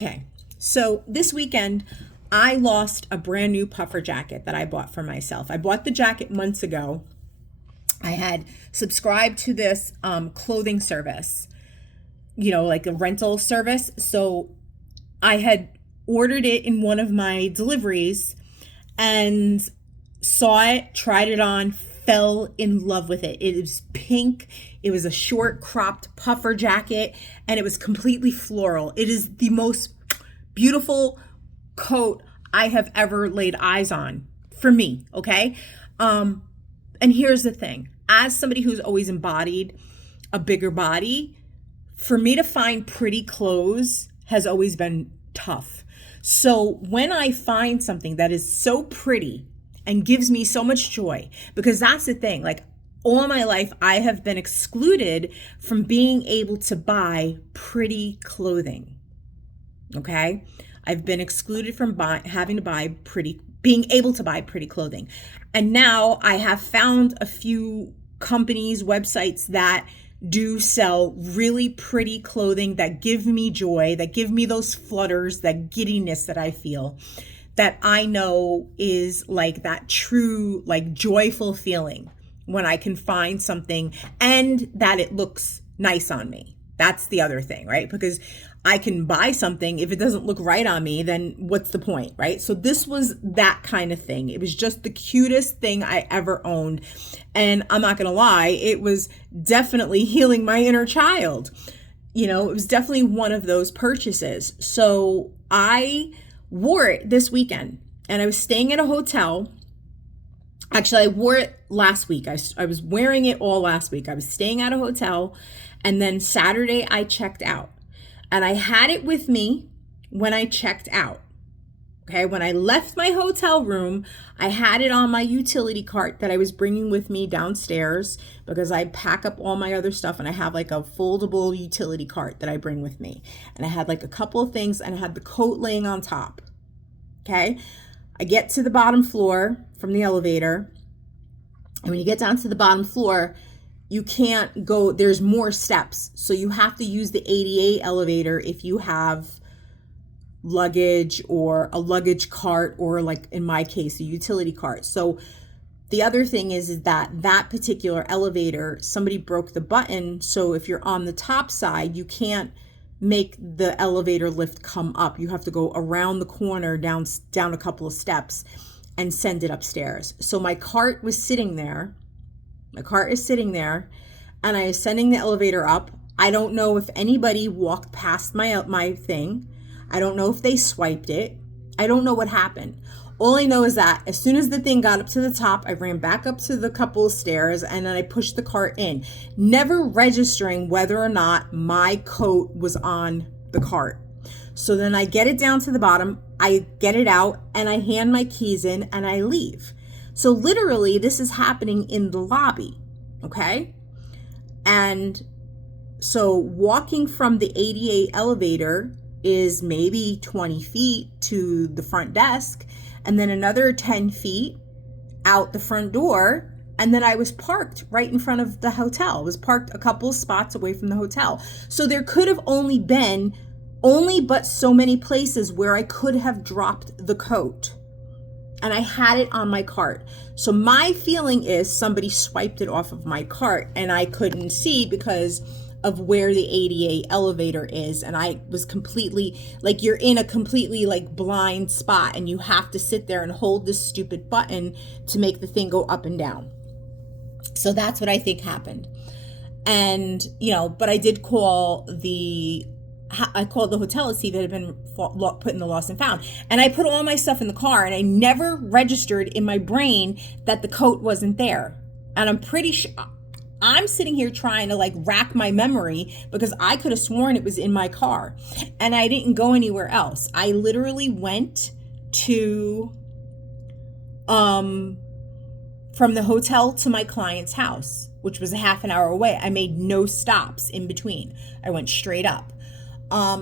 Okay, so this weekend I lost a brand new puffer jacket that I bought for myself. I bought the jacket months ago. I had subscribed to this clothing service, like a rental service. So I had ordered it in one of my deliveries and saw it, tried it on, fell in love with it. It was pink. It was a short cropped puffer jacket and it was completely floral. It is the most beautiful coat I have ever laid eyes on for me, okay? And here's the thing. As somebody who's always embodied a bigger body, for me to find pretty clothes has always been tough. So when I find something that is so pretty and gives me so much joy, because that's the thing, like all my life, I have been excluded from being able to buy pretty clothing. Okay. I've been excluded from being able to buy pretty clothing. And now I have found a few companies, websites that do sell really pretty clothing that give me joy, that give me those flutters, that giddiness that I feel, that I know is like that true, like joyful feeling when I can find something and that it looks nice on me. That's the other thing, right? Because I can buy something. If it doesn't look right on me, then what's the point, right? So this was that kind of thing. It was just the cutest thing I ever owned. And I'm not going to lie, it was definitely healing my inner child. It was definitely one of those purchases. So I wore it this weekend and I was staying at a hotel. Actually, I wore it last week. I was wearing it all last week. I was staying at a hotel and then Saturday I checked out. And I had it with me when I checked out. Okay, when I left my hotel room, I had it on my utility cart that I was bringing with me downstairs because I pack up all my other stuff and I have like a foldable utility cart that I bring with me. And I had like a couple of things and I had the coat laying on top. Okay, I get to the bottom floor from the elevator. And when you get down to the bottom floor, you can't go, there's more steps. So you have to use the ADA elevator if you have luggage or a luggage cart or like in my case, a utility cart. So the other thing is that particular elevator, somebody broke the button. So if you're on the top side, you can't make the elevator lift come up. You have to go around the corner down a couple of steps and send it upstairs. So my cart was sitting there. My cart is sitting there and I was sending the elevator up. I don't know if anybody walked past my thing. I don't know if they swiped it. I don't know what happened. All I know is that as soon as the thing got up to the top, I ran back up to the couple of stairs and then I pushed the cart in, never registering whether or not my coat was on the cart. So then I get it down to the bottom, I get it out and I hand my keys in and I leave. So literally this is happening in the lobby, okay? And so walking from the ADA elevator is maybe 20 feet to the front desk and then another 10 feet out the front door. And then I was parked right in front of the hotel. I was parked a couple of spots away from the hotel. So there could have only but so many places where I could have dropped the coat. And I had it on my cart. So my feeling is somebody swiped it off of my cart and I couldn't see because of where the ADA elevator is. And I was completely, like you're in a completely like blind spot and you have to sit there and hold this stupid button to make the thing go up and down. So that's what I think happened. And, but I did call the hotel to see if it had been put in the lost and found. And I put all my stuff in the car and I never registered in my brain that the coat wasn't there. And I'm pretty sure I'm sitting here trying to like rack my memory because I could have sworn it was in my car and I didn't go anywhere else. I literally went to, from the hotel to my client's house, which was a half an hour away. I made no stops in between. I went straight up.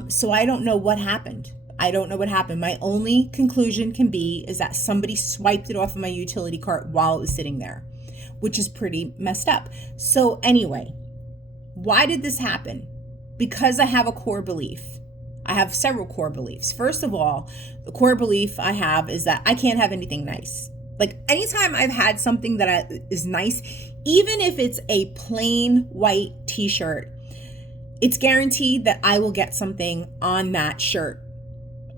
So I don't know what happened. My only conclusion can be is that somebody swiped it off of my utility cart while it was sitting there, which is pretty messed up. So anyway, why did this happen? Because I have a core belief. I have several core beliefs. First of all, the core belief I have is that I can't have anything nice. Like anytime I've had something that is nice, even if it's a plain white t-shirt, it's guaranteed that I will get something on that shirt.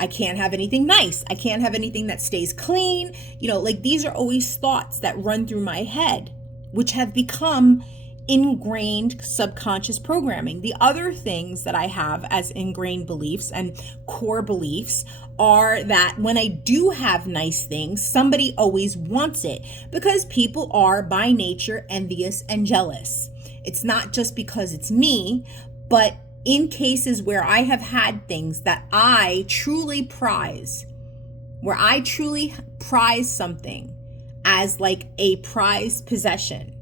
I can't have anything nice. I can't have anything that stays clean. Like these are always thoughts that run through my head, which have become ingrained subconscious programming. The other things that I have as ingrained beliefs and core beliefs are that when I do have nice things, somebody always wants it because people are by nature envious and jealous. It's not just because it's me, but in cases where I have had things that I truly prize, where I truly prize something as like a prized possession,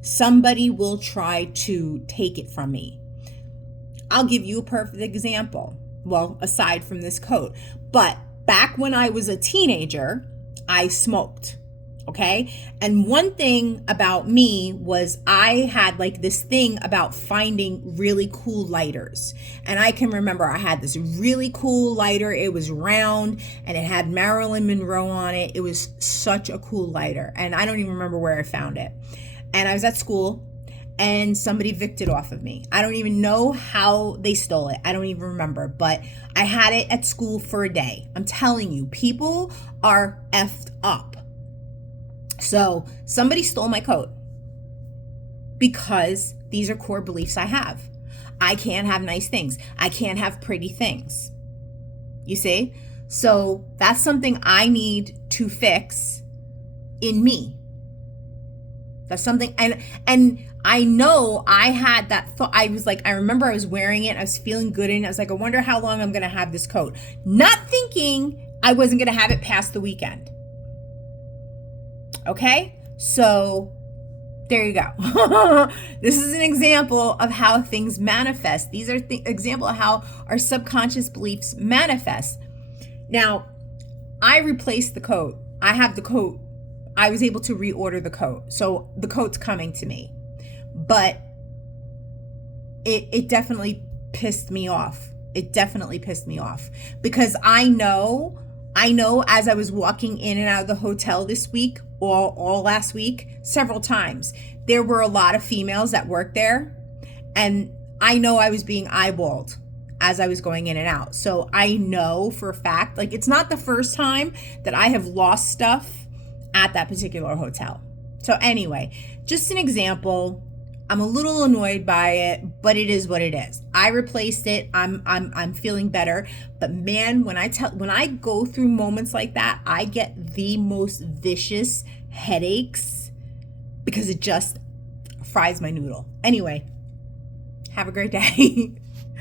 somebody will try to take it from me. I'll give you a perfect example. Well, aside from this coat, but back when I was a teenager, I smoked. Okay. And one thing about me was I had like this thing about finding really cool lighters. And I can remember I had this really cool lighter. It was round and it had Marilyn Monroe on it. It was such a cool lighter. And I don't even remember where I found it. And I was at school and somebody vicked it off of me. I don't even know how they stole it. I don't even remember, but I had it at school for a day. I'm telling you, people are effed up. So somebody stole my coat because these are core beliefs I have. I can't have nice things. I can't have pretty things. You see? So that's something I need to fix in me. That's something, and I know I had that thought. I was like, I remember I was wearing it. I was feeling good in it. I was like, I wonder how long I'm going to have this coat. Not thinking I wasn't going to have it past the weekend. Okay, so there you go. This is an example of how things manifest. These are example of how our subconscious beliefs manifest. Now, I replaced the coat. I have the coat. I was able to reorder the coat. So the coat's coming to me. But it definitely pissed me off. It definitely pissed me off because I know as I was walking in and out of the hotel this week, all last week, several times, there were a lot of females that worked there. And I know I was being eyeballed as I was going in and out. So I know for a fact, like it's not the first time that I have lost stuff at that particular hotel. So anyway, just an example. I'm a little annoyed by it, but it is what it is. I replaced it. I'm feeling better. But man, when I go through moments like that, I get the most vicious headaches because it just fries my noodle. Anyway, have a great day.